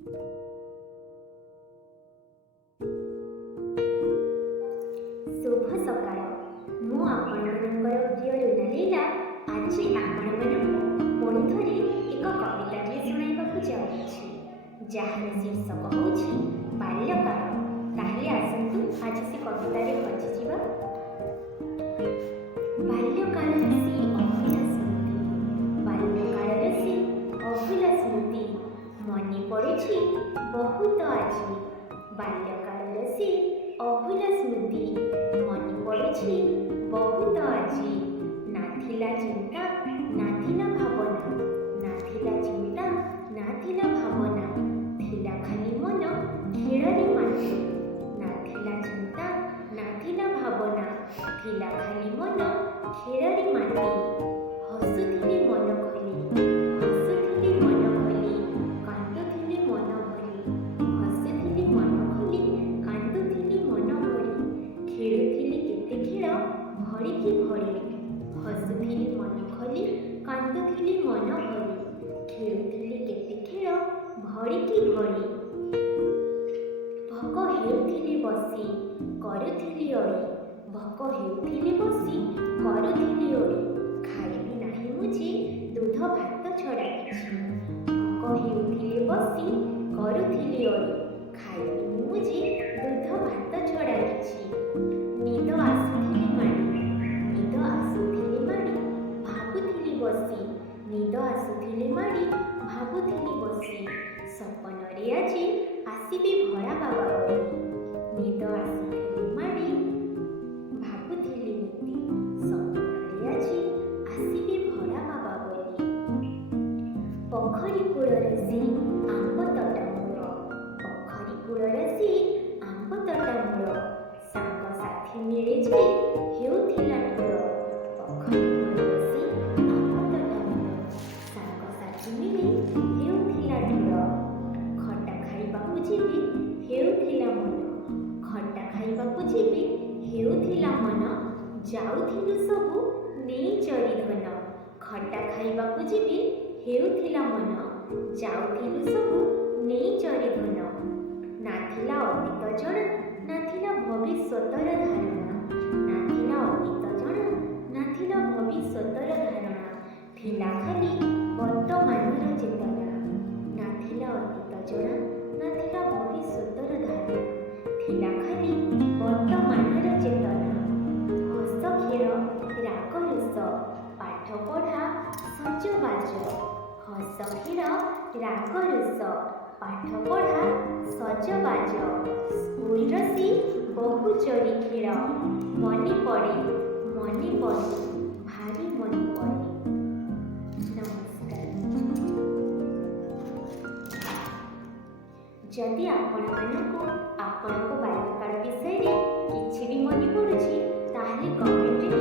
शुभ सकाळ। मु आपणकर प्रिय रुनालीला आज आपणମାନଙ୍କୁ पुणी थरे एक कविताटे शुणाइबाकु जाउछि जार शीर्षक होछि बाल्यकाल। ताहले आसन्तु आज से कवितारे खचिजिबा। बाल्यकालर से अभुला स्मृति, बाल्यकालर से अभुला स्मृति मने पड़ुछि बहुत आजी। बाल्यकालर से अभुला स्मृति मने पड़ुछि बहुत आजी। नाथिला चिंता नाथिला भावना, नाथिला चिंता नाथिला भावना, थिला खाली मन खेଳରେ माटी। नाथिला चिंता नाथिला भावना, थिला खाली मन खेଳରେ माटी। हसुथिले मन खोली, हसुथिले मन खोली, कांदुथिले मन भरी, हसुथिले मन खोली, कांदुथिले मन भरी। खेलुथिले केते खेल भरिकी भरी, हसुथिले मन खोली, कांदुथिले मन भरी। खेलुथिले केते खेल भरिकी भरी। भोक हेउथिले बसी करुथिले ओळी, भोक हेउथिले बसी करुथिले ओळी। खाइबी नाही मुझे दूध भात छड़ा किछि। भोक हेउथिले बसी करुथिले ओळी, खाइबी मुझे दूध भात छड़ा किछि। निद आसुथिले माड़ी, निद आसुथिले माड़ी, भाबुथिले बसी, निद आसुथिले माड़ी, भाबुथिले बसी। सपनरे आजी आसिबे भरा बाबा बोली, निद आसुथिले माड़ी, भाबुथिले नीति। सपनरे आजी आसिबे भरा बाबा बोली। पोखरी कूଳରେ से आंब तोटा मूଳ, पोखरी कूଳରେ से आंब तोटा मूଳ। सांग साथी मिले जे हेउथिला ढोल, पोखरी कूଳରେ से आंब तोटा मूଳ। सांग साथी मिले हेउथिला ढोल। खटा खाइबाकु जिबि हेउथिला मन, खटा खाइबाकु जिबि हेउथिला मन। जाउथिलु सबु नेई चरी धन, खटा खाइबाकु जिबि हेउथिला मन। जाउथिलु सबु नेई चरी धन। नाथिला अतीत जଣା, नाथिला भविष्यतर धारणा, नाथिला अतीत जଣା, नाथिला भविष्यतर धारणा। थिला खाली वर्तमानर चेतना, नाथिला अतीत जଣା, नाथिला भविष्यतर धारणा। थिला खाली वर्तमानर चेतना। हस खेल राग रुष पाठ पढ़ा सजबाज, हस खेल राग रुष पाठ पढ़ा सजबाज। स्कूल रसी बहु चोरी खेल मने पड़े, मने पड़े भारी मने पड़े। नमस्कार। जदि आपणमानंकु आपणक बाल्यकाल विषय किछि भी मने पड़ुछि ताहले कमेंट